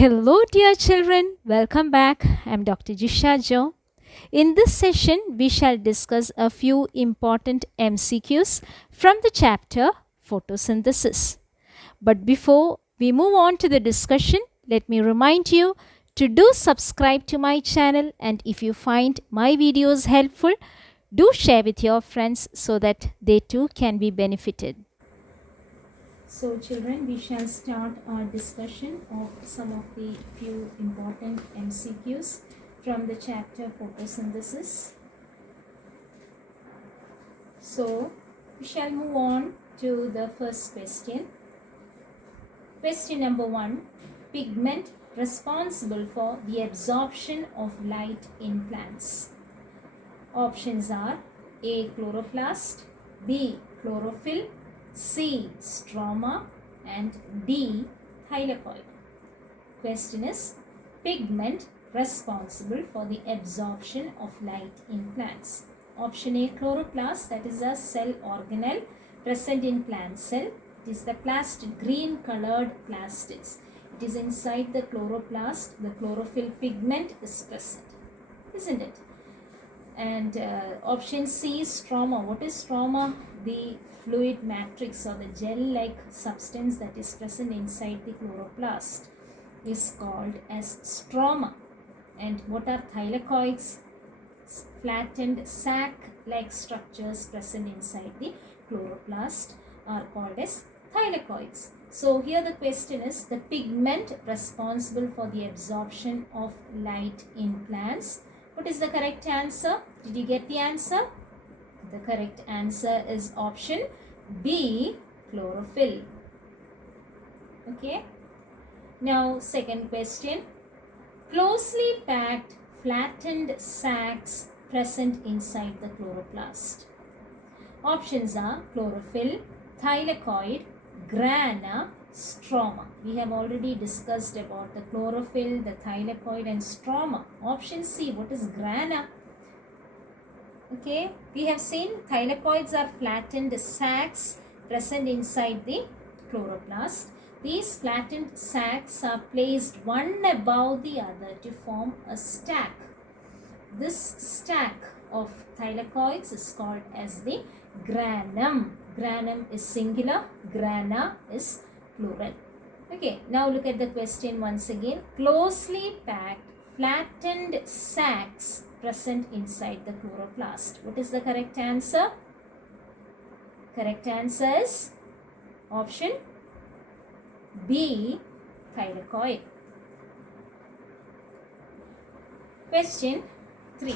Hello, dear children. Welcome back. I'm Dr. Jisha Joe. In this session, we shall discuss a few important MCQs from the chapter Photosynthesis. But before we move on to the discussion, let me remind you to do subscribe to my channel, and if you find my videos helpful, do share with your friends so that they too can be benefited. So children, we shall start our discussion of some of the few important MCQs from the chapter Photosynthesis. So we shall move on to the first question. Question number 1. Pigment responsible for the absorption of light in plants. Options are A. Chloroplast, B. Chlorophyll, C. Stroma, and D. Thylakoid. Question is pigment responsible for the absorption of light in plants. Option A. Chloroplast, that is a cell organelle present in plant cell. It is the green colored plastids. It is inside the chloroplast. The chlorophyll pigment is present, isn't it? And option C, stroma. What is stroma? The fluid matrix or the gel-like substance that is present inside the chloroplast is called as stroma. And what are thylakoids? Flattened sac-like structures present inside the chloroplast are called as thylakoids. So here the question is the pigment responsible for the absorption of light in plants. What is the correct answer? Did you get the answer? The correct answer is option B, chlorophyll. Okay. Now second question. Closely packed flattened sacs present inside the chloroplast. Options are chlorophyll, thylakoid, grana, stroma. We have already discussed about the chlorophyll, the thylakoid and stroma. Option C, what is grana? Okay, we have seen thylakoids are flattened sacs present inside the chloroplast. These flattened sacs are placed one above the other to form a stack. This stack of thylakoids is called as the granum. Granum is singular, grana is plural. Okay, now look at the question once again. Closely packed flattened sacs present inside the chloroplast. What is the correct answer? Correct answer is option B, thylakoid. Question 3.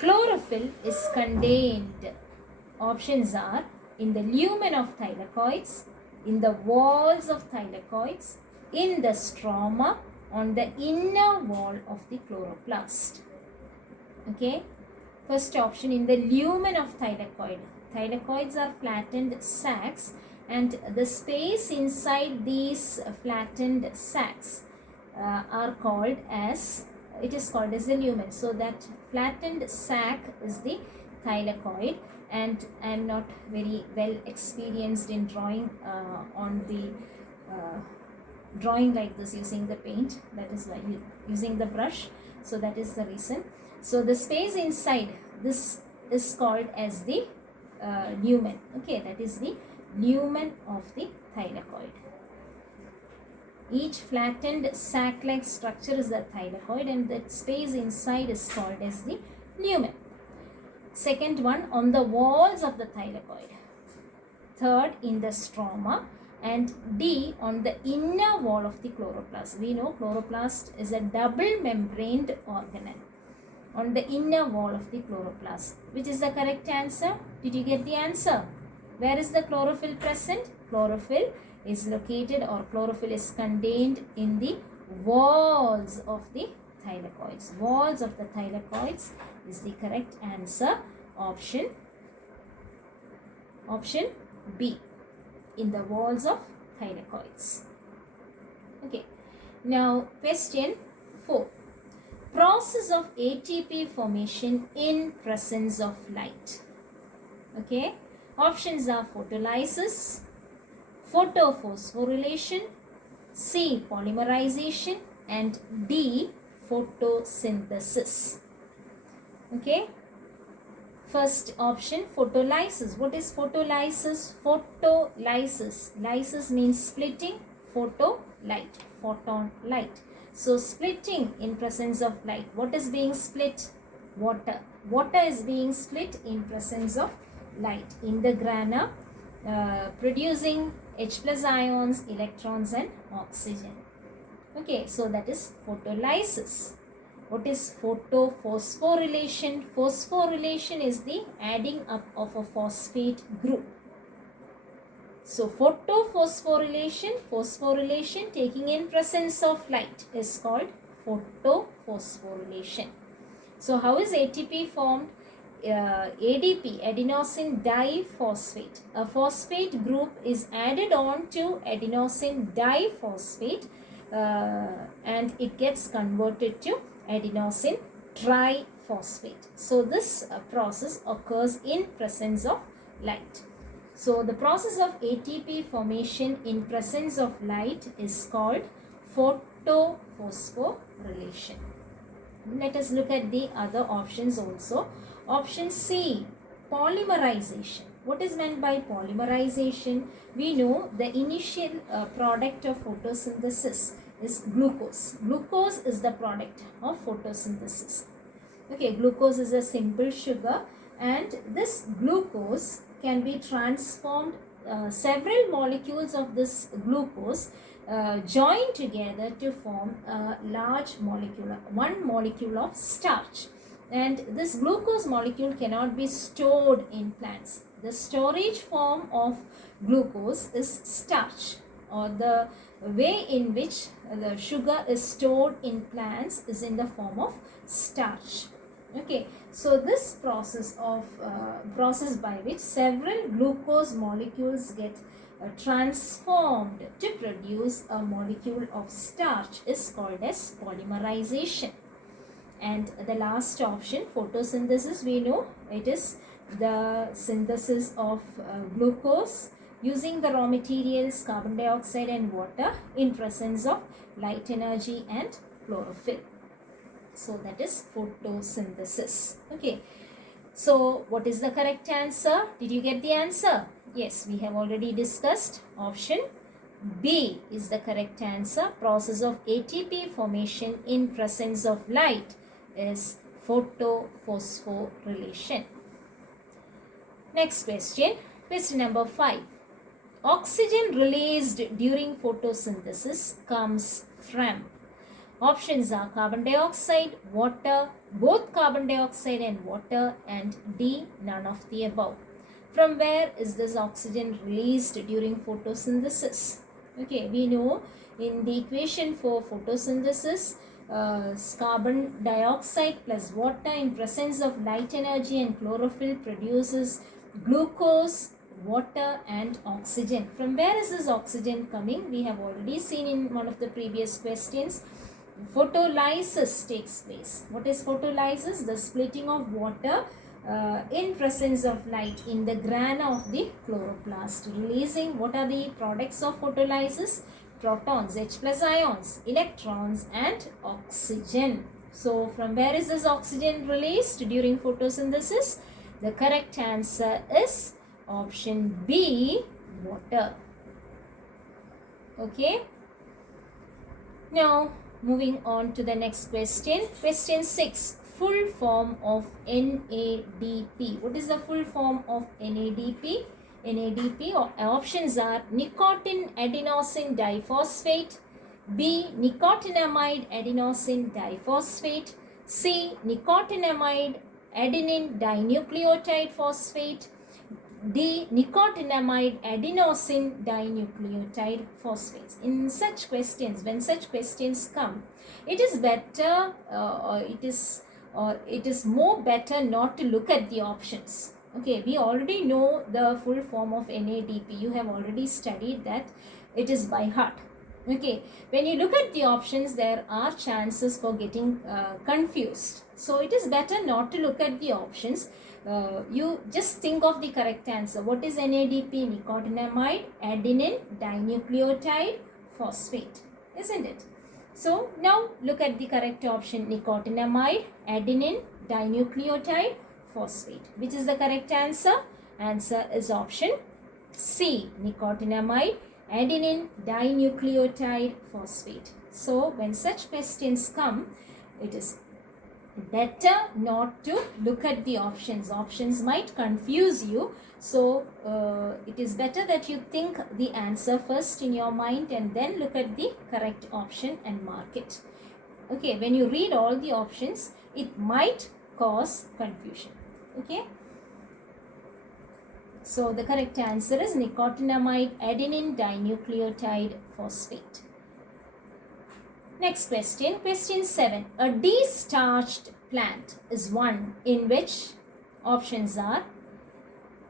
Chlorophyll is contained. Options are in the lumen of thylakoids, in the walls of thylakoids, in the stroma, on the inner wall of the chloroplast. Okay, first option in the lumen of thylakoid. Thylakoids are flattened sacs, and the space inside these flattened sacs are called as, it is called as the lumen. So that flattened sac is the thylakoid, and I am not very well experienced in drawing drawing like this using the paint, that is why using the brush, so that is the reason. So the space inside this is called as the lumen. Okay, that is the lumen of the thylakoid. Each flattened sac-like structure is the thylakoid, and that space inside is called as the lumen. Second one, on the walls of the thylakoid. Third, in the stroma. And D, on the inner wall of the chloroplast. We know chloroplast is a double membraned organelle. On the inner wall of the chloroplast. Which is the correct answer? Did you get the answer? Where is the chlorophyll present? Chlorophyll is located, or chlorophyll is contained in the walls of the thylakoids. Walls of the thylakoids is the correct answer. Option B, in the walls of thylakoids. Okay, now question 4. Process of ATP formation in presence of light. Okay, options are photolysis, photophosphorylation, C. Polymerization, and D. Photosynthesis. Okay. First option, photolysis. What is photolysis? Photolysis. Lysis means splitting. Photo, light. Photon, light. So splitting in presence of light. What is being split? Water. Water is being split in presence of light in the grana, producing H plus ions, electrons and oxygen. Okay, so that is photolysis. What is photophosphorylation? Phosphorylation is the adding up of a phosphate group. So photophosphorylation, phosphorylation taking in presence of light is called photophosphorylation. So how is ATP formed? ADP, adenosine diphosphate. A phosphate group is added on to adenosine diphosphate and it gets converted to adenosine triphosphate. So this process occurs in presence of light. So the process of ATP formation in presence of light is called photophosphorylation. Let us look at the other options also. Option C, polymerization. What is meant by polymerization? We know the initial product of photosynthesis is glucose. Glucose is the product of photosynthesis. Okay, glucose is a simple sugar and this glucose can be transformed, several molecules of this glucose join together to form a large molecule, one molecule of starch. And this glucose molecule cannot be stored in plants. The storage form of glucose is starch, or the way in which the sugar is stored in plants is in the form of starch. Okay, so this process by which several glucose molecules get transformed to produce a molecule of starch is called as polymerization. And the last option, photosynthesis, we know it is the synthesis of glucose using the raw materials carbon dioxide and water in presence of light energy and chlorophyll. So that is photosynthesis. Okay. So what is the correct answer? Did you get the answer? Yes, we have already discussed. Option B is the correct answer. Process of ATP formation in presence of light is photophosphorylation. Next question. Question number 5. Oxygen released during photosynthesis comes from. Options are carbon dioxide, water, both carbon dioxide and water, and D, none of the above. From where is this oxygen released during photosynthesis? Okay, we know in the equation for photosynthesis, carbon dioxide plus water in presence of light energy and chlorophyll produces glucose, water and oxygen. From where is this oxygen coming? We have already seen in one of the previous questions. Photolysis takes place. What is photolysis? The splitting of water in presence of light in the grana of the chloroplast, releasing what are the products of photolysis? Protons, H plus ions, electrons and oxygen. So from where is this oxygen released during photosynthesis? The correct answer is option B, water. Okay. Now moving on to the next question. Question 6. Full form of NADP. What is the full form of NADP? NADP options are nicotine adenosine diphosphate, B, nicotinamide adenosine diphosphate, C, nicotinamide adenine dinucleotide phosphate, D, nicotinamide adenosine dinucleotide phosphates. In such questions, when such questions come, it is better it is more better not to look at the options. Okay, we already know the full form of NADP. You have already studied that. It is by heart. Okay, when you look at the options, there are chances for getting confused. So it is better not to look at the options. You just think of the correct answer. What is NADP? Nicotinamide adenine dinucleotide phosphate, isn't it? So now look at the correct option: nicotinamide, adenine, dinucleotide, phosphate. Which is the correct answer? Answer is option C, nicotinamide, adenine, dinucleotide, phosphate. So when such questions come, it is better not to look at the options. Options might confuse you. So it is better that you think the answer first in your mind and then look at the correct option and mark it. Okay, when you read all the options, it might cause confusion. Okay. So the correct answer is nicotinamide, adenine, dinucleotide, phosphate. Next question, question 7. A destarched plant is one in which options are: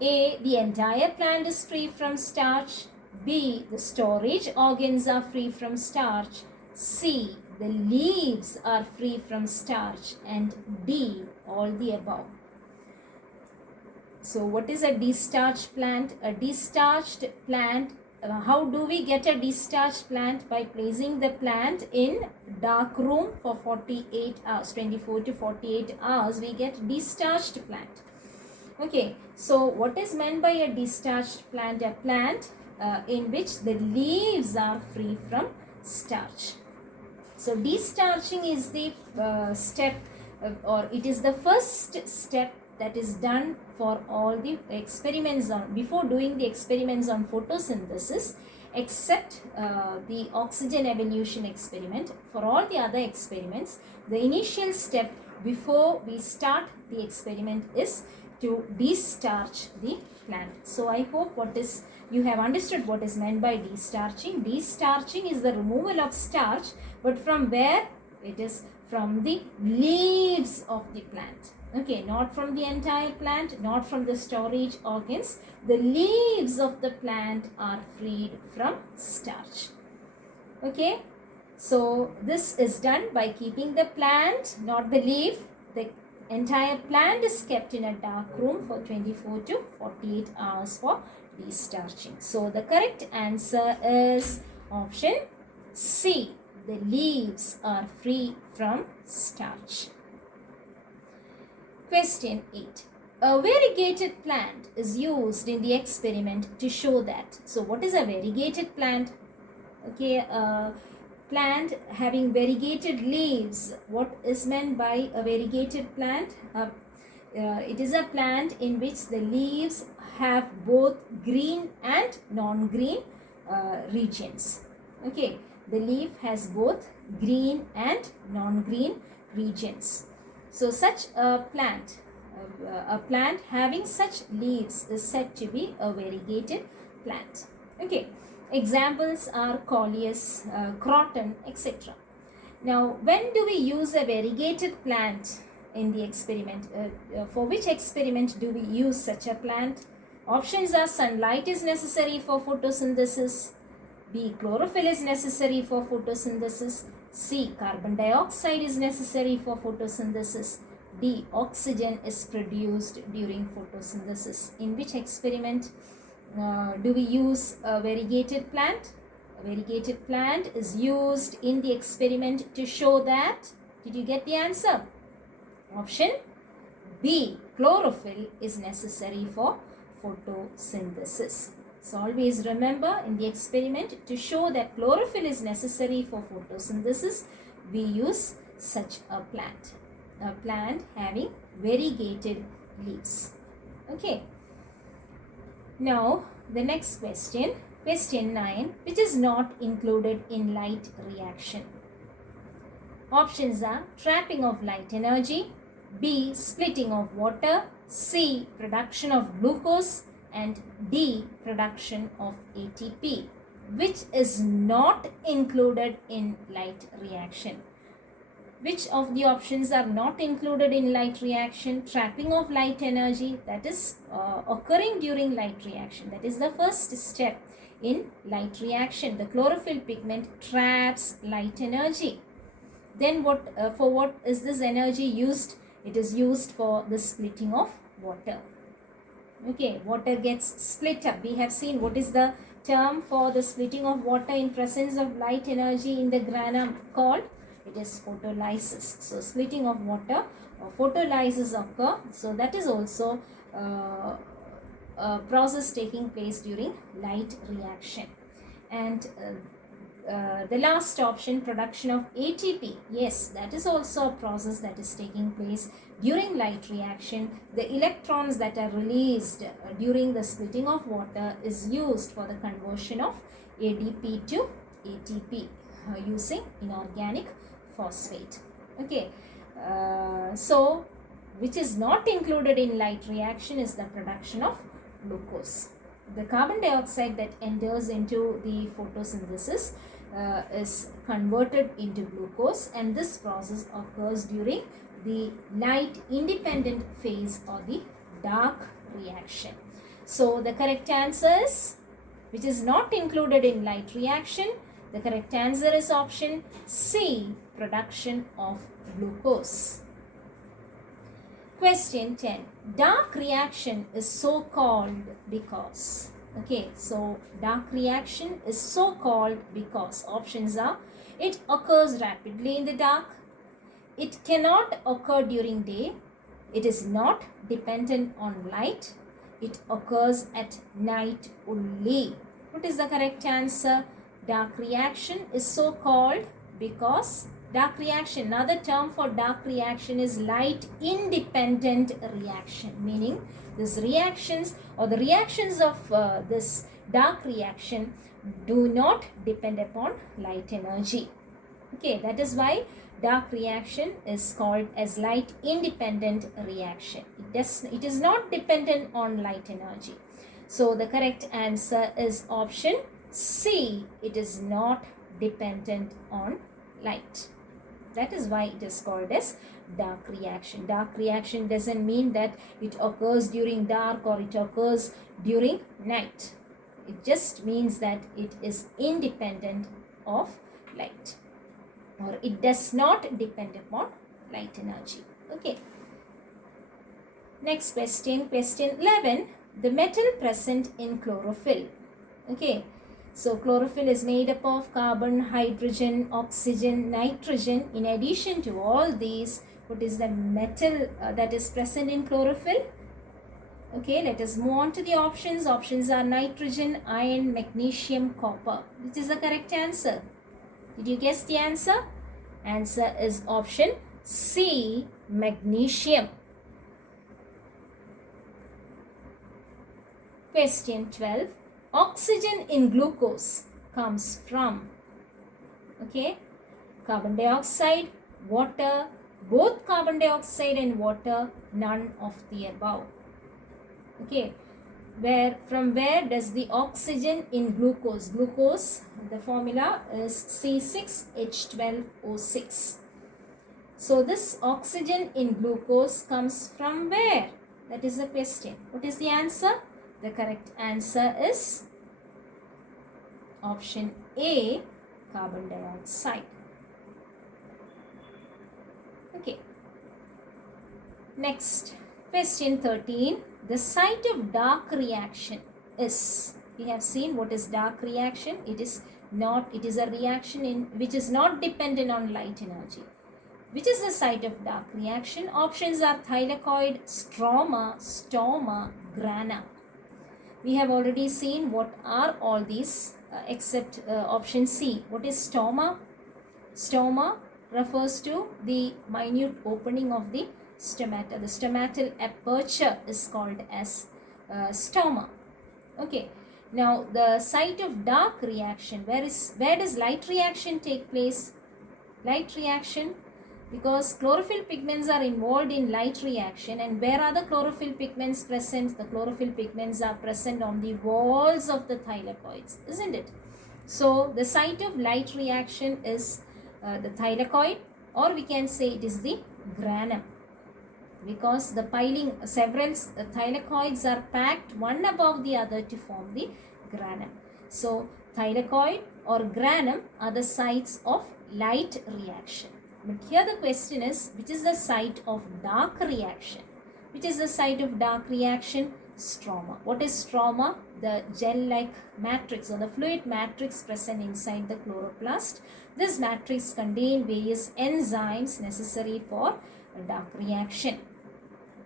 A, the entire plant is free from starch; B, the storage organs are free from starch; C, the leaves are free from starch; and D, all the above. So what is a destarched plant? A destarched plant, how do we get a destarched plant? By placing the plant in dark room for 48 hours, 24 to 48 hours, we get destarched plant. Okay, so what is meant by a destarched plant? A plant in which the leaves are free from starch. So destarching is the step or it is the first step that is done for all the experiments on, before doing the experiments on photosynthesis, except the oxygen evolution experiment. For all the other experiments, the initial step before we start the experiment is to destarch the plant. So I hope you have understood what is meant by destarching. Destarching is the removal of starch, but from where? It is from the leaves of the plant. Okay, not from the entire plant, not from the storage organs. The leaves of the plant are freed from starch. Okay, so this is done by keeping the plant, not the leaf. The entire plant is kept in a dark room for 24 to 48 hours for destarching. So the correct answer is option C. The leaves are free from starch. Question 8. A variegated plant is used in the experiment to show that. So what is a variegated plant? Okay, a plant having variegated leaves. What is meant by a variegated plant? It is a plant in which the leaves have both green and non-green regions. Okay, the leaf has both green and non-green regions. So such a plant having such leaves is said to be a variegated plant. Okay, examples are coleus, croton, etc. Now, when do we use a variegated plant in the experiment? For which experiment do we use such a plant? Options are: sunlight is necessary for photosynthesis; B, chlorophyll is necessary for photosynthesis; C, carbon dioxide is necessary for photosynthesis; D, oxygen is produced during photosynthesis. In which experiment do we use a variegated plant? A variegated plant is used in the experiment to show that. Did you get the answer? Option B, chlorophyll is necessary for photosynthesis. So always remember, in the experiment, to show that chlorophyll is necessary for photosynthesis, we use such a plant having variegated leaves. Okay. Now the next question, question 9, which is not included in light reaction. Options are: trapping of light energy; B, splitting of water; C, production of glucose; and D, production of ATP. Which is not included in light reaction? Which of the options are not included in light reaction? Trapping of light energy, that is occurring during light reaction. That is the first step in light reaction. The chlorophyll pigment traps light energy. Then for what is this energy used? It is used for the splitting of water. Okay, water gets split up. We have seen what is the term for the splitting of water in presence of light energy in the grana called? It is photolysis. So splitting of water or photolysis occur. So that is also a process taking place during light reaction. And the last option, production of ATP. Yes, that is also a process that is taking place during light reaction. The electrons that are released during the splitting of water is used for the conversion of ADP to ATP using inorganic phosphate. Okay, so which is not included in light reaction is the production of glucose. The carbon dioxide that enters into the photosynthesis is converted into glucose, and this process occurs during the light independent phase or the dark reaction. So the correct answer is, which is not included in light reaction, the correct answer is option C, production of glucose. Question 10. Dark reaction is so called because. Okay, so dark reaction is so called because options are: it occurs rapidly in the dark, it cannot occur during day, it is not dependent on light, it occurs at night only. What is the correct answer? Dark reaction is so called because. Dark reaction, another term for dark reaction is light independent reaction, meaning these reactions or the reactions of this dark reaction do not depend upon light energy. Okay, that is why dark reaction is called as light independent reaction. It is not dependent on light energy. So the correct answer is option C. It is not dependent on light. That is why it is called as dark reaction. Dark reaction doesn't mean that it occurs during dark or it occurs during night. It just means that it is independent of light, or it does not depend upon light energy. Okay. Next question, question 11. The metal present in chlorophyll. Okay. So chlorophyll is made up of carbon, hydrogen, oxygen, nitrogen. In addition to all these, what is the metal that is present in chlorophyll? Okay, let us move on to the options. Options are nitrogen, iron, magnesium, copper. Which is the correct answer? Did you guess the answer? Answer is option C, magnesium. Question 12. Oxygen in glucose comes from, okay, carbon dioxide, water, both carbon dioxide and water, none of the above. Okay, from where does the oxygen in glucose, the formula is C6H12O6. So this oxygen in glucose comes from where? That is the question. What is the answer? The correct answer is option A, carbon dioxide. Okay. Next, question 13. The site of dark reaction is, we have seen what is dark reaction. It is a reaction which is not dependent on light energy. Which is the site of dark reaction? Options are thylakoid, stroma, stoma, grana. We have already seen what are all these except option C. What is stoma? Stoma refers to the minute opening of the stomata. The stomatal aperture is called as stoma. Okay. Now the site of dark reaction, where does light reaction take place? Light reaction, because chlorophyll pigments are involved in light reaction. And where are the chlorophyll pigments present? The chlorophyll pigments are present on the walls of the thylakoids, isn't it? So the site of light reaction is the thylakoid, or we can say it is the grana, because the several thylakoids are packed one above the other to form the grana. So thylakoid or granum are the sites of light reaction. But here the question is, which is the site of dark reaction? Which is the site of dark reaction? stroma. What is stroma? The gel-like matrix or the fluid matrix present inside the chloroplast. This matrix contains various enzymes necessary for a dark reaction.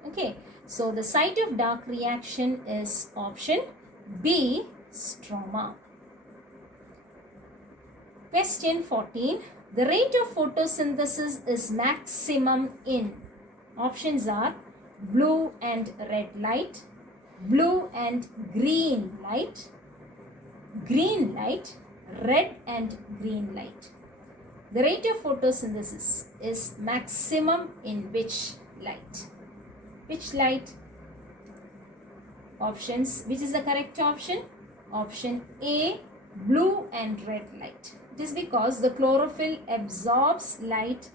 Okay, so the site of dark reaction is option B, stroma. Question 14. The rate of photosynthesis is maximum in. Options are blue and red light, blue and green light, red and green light. The rate of photosynthesis is maximum in which light? Which light? Options. Which is the correct option? Option A, blue and red light. It is because the chlorophyll absorbs light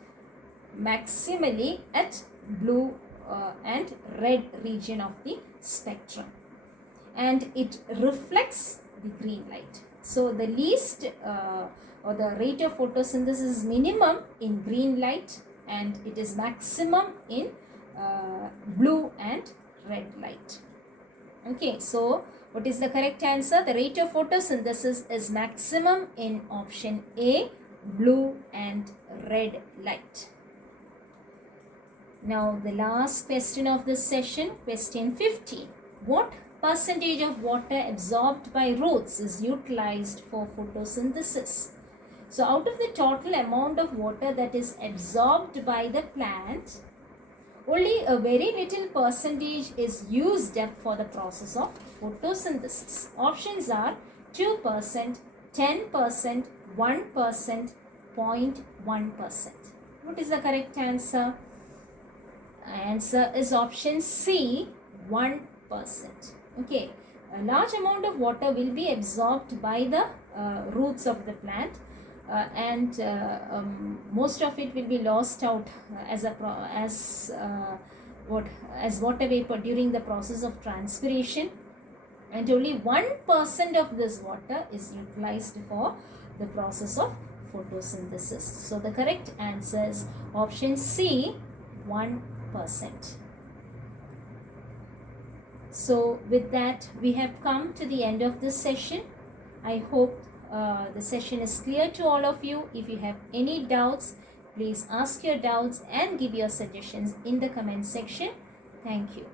maximally at blue and red region of the spectrum, and it reflects the green light. So the least or the rate of photosynthesis is minimum in green light, and it is maximum in blue and red light. Okay, so what is the correct answer? The rate of photosynthesis is maximum in option A, blue and red light. Now the last question of this session, question 15. What percentage of water absorbed by roots is utilized for photosynthesis? So out of the total amount of water that is absorbed by the plant, only a very little percentage is used up for the process of photosynthesis. Options are 2%, 10%, 1%, 0.1%. What is the correct answer? Answer is option C, 1%. Okay, a large amount of water will be absorbed by the roots of the plant, and most of it will be lost out as water vapor during the process of transpiration, and only 1% of this water is utilized for the process of photosynthesis. So the correct answer is option C, 1%. So with that, we have come to the end of this session. I hope the session is clear to all of you. If you have any doubts, please ask your doubts and give your suggestions in the comment section. Thank you.